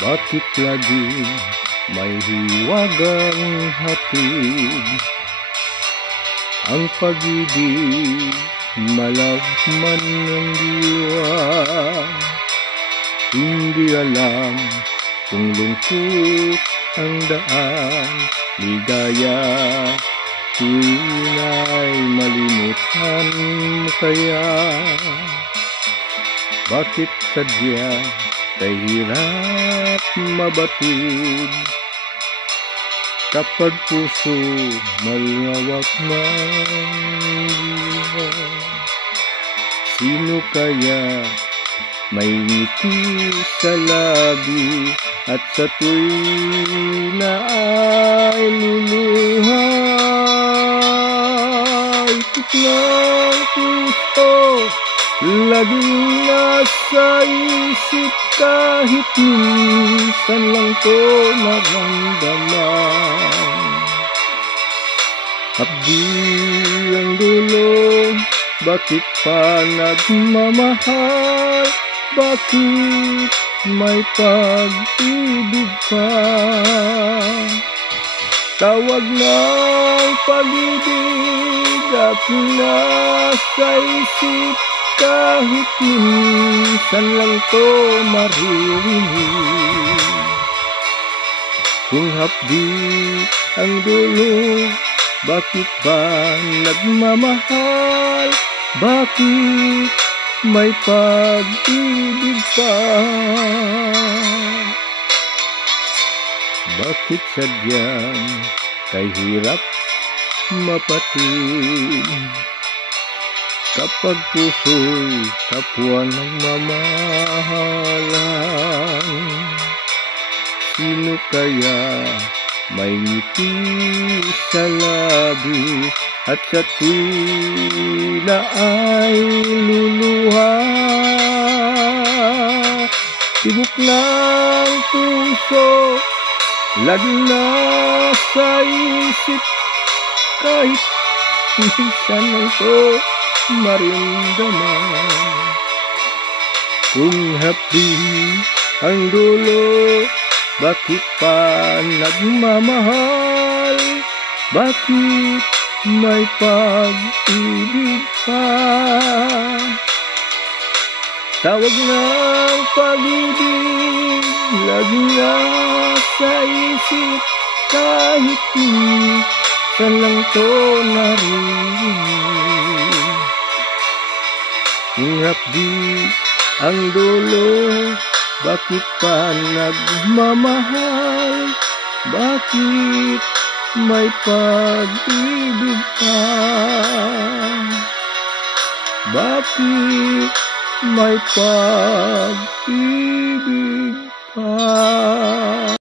Bakit lagi may hiwagang hatid? Ang pag-ibig malagman ng diwa. Hindi alam kung lungkot ang daan, ligaya tuwing malimutan mo kaya. Bakit sadya kay hirap mabatid? Kapag puso malawak ng diwa, sino kaya may ngiti sa labi at sa tuwing na ay luluha? Ikot ng puso laging nasa isip, kahit minsan lang ko naramdaman. Abdi ang dulo, bakit pa nagmamahal? Bakit may pag-ibig pa? Tawag ng pag-ibig aking nasa isip, kahit minsan lang to maririnig. Kung hapdi ang dulo, bakit ba nagmamahal? Bakit may pag-ibig pa? Bakit sadyang kay hirap mapatid? Kapag puso'y kapwa nagmamahalan, sino kaya may ngiti sa labi at sa tuwing na ay luluha? Tibok ng puso laging nasa isip, kahit minsan lang to maramdaman. Kung hapdi ang dulo, bakit pa nagmamahal? Bakit may pag-ibig pa? Tawag ng pag-ibig laging nasa isip, kahit minsan lang to narinig. Kung hapdi ang dulo, bakit pa nagmamahal? Bakit may pag-ibig pa? Bakit may pag-ibig pa?